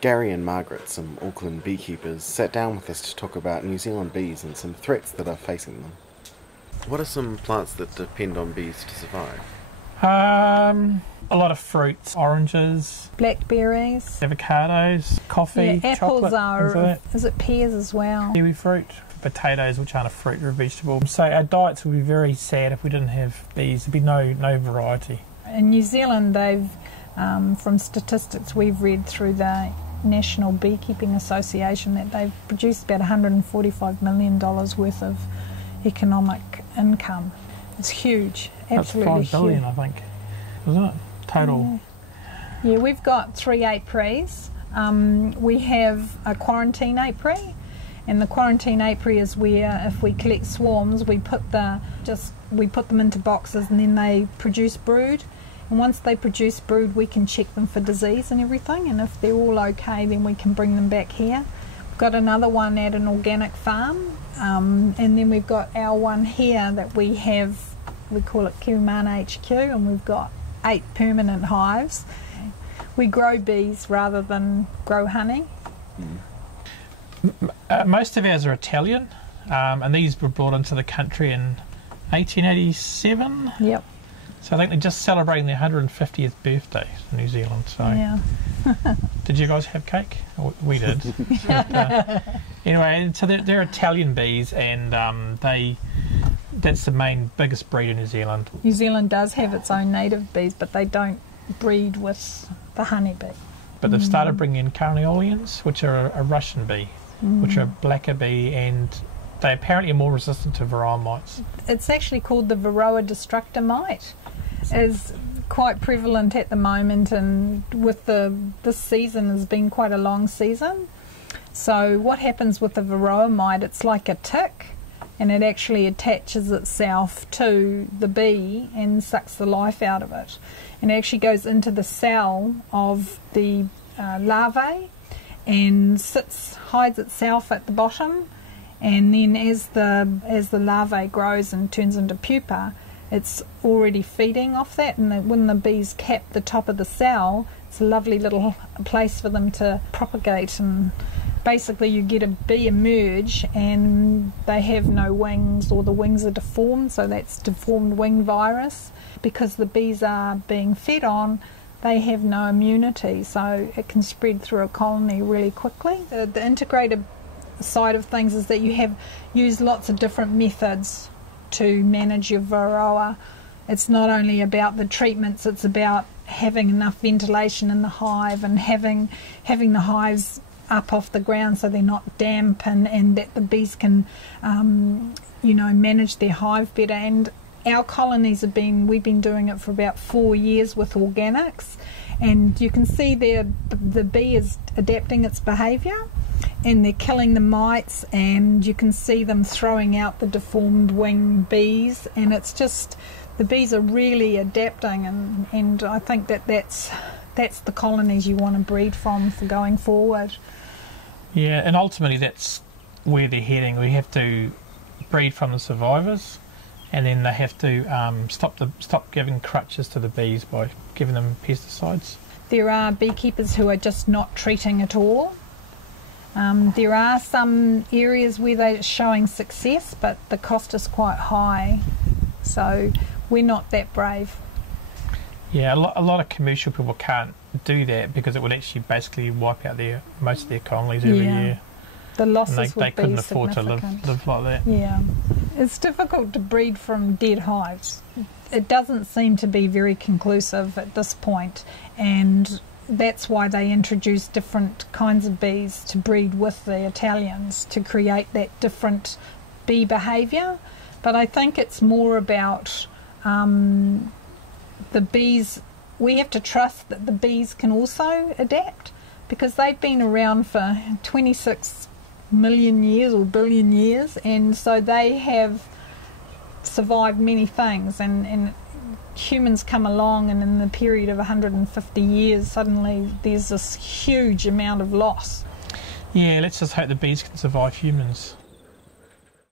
Gary and Margaret, some Auckland beekeepers, sat down with us to talk about New Zealand bees and some threats that are facing them. What are some plants that depend on bees to survive? A lot of fruits, oranges, blackberries, avocados, coffee, apples chocolate, is it pears as well? kiwi fruit, potatoes, which aren't a fruit or a vegetable. So our diets would be very sad if we didn't have bees. There'd be no variety. In New Zealand, they've, from statistics we've read through the National Beekeeping Association, that they've produced about $145 million worth of economic income. It's huge, absolutely That's $5 billion, huge. I think, isn't it? Total. Yeah, we've got 3 apiaries. We have a quarantine apiary, and the quarantine apiary is where, if we collect swarms, we put them into boxes, and then they produce brood. And once they produce brood, we can check them for disease and everything, and if they're all okay, then we can bring them back here. We've got another one at an organic farm, and then we've got our one here that we have, we call it Kiwimana HQ, and we've got 8 permanent hives. We grow bees rather than grow honey. Most of ours are Italian, and these were brought into the country in 1887. Yep. So I think they're just celebrating their 150th birthday in New Zealand. So Yeah. did you guys have cake? We did. But, anyway, so they're Italian bees, and that's the biggest breed in New Zealand. New Zealand does have its own native bees, but they don't breed with the honeybee. But they've started bringing in carnioleans, which are a Russian bee, which are a blacker bee, and they apparently are more resistant to varroa mites. It's actually called the Varroa destructor mite. Is quite prevalent at the moment, and with this season has been quite a long season. So what happens with the varroa mite, it's like a tick, and it actually attaches itself to the bee and sucks the life out of it, and it actually goes into the cell of the larvae and hides itself at the bottom, and then as the larvae grows and turns into pupa, it's already feeding off that, and when the bees cap the top of the cell, it's a lovely little place for them to propagate, and basically you get a bee emerge and they have no wings, or the wings are deformed, so that's deformed wing virus. Because the bees are being fed on, they have no immunity, so it can spread through a colony really quickly. The integrated side of things is that you have used lots of different methods to manage your varroa. It's not only about the treatments, it's about having enough ventilation in the hive, and having the hives up off the ground so they're not damp, and that the bees can manage their hive better. And our colonies we've been doing it for about 4 years with organics, and you can see the bee is adapting its behaviour, and they're killing the mites, and you can see them throwing out the deformed wing bees, and it's just, the bees are really adapting, and I think that's the colonies you want to breed from for going forward. Yeah, and ultimately that's where they're heading. We have to breed from the survivors, and then they have to stop giving crutches to the bees by giving them pesticides. There are beekeepers who are just not treating at all. There are some areas where they're showing success, but the cost is quite high, so we're not that brave. Yeah, a lot of commercial people can't do that because it would actually basically wipe out most of their colonies every year. The losses would be they couldn't afford to live like that. Yeah, it's difficult to breed from dead hives. It doesn't seem to be very conclusive at this point, and that's why they introduce different kinds of bees to breed with the Italians, to create that different bee behaviour. But I think it's more about the bees. We have to trust that the bees can also adapt, because they've been around for 26 million years or billion years, and so they have survived many things, and humans come along, and in the period of 150 years suddenly there's this huge amount of loss. Yeah, let's just hope the bees can survive humans.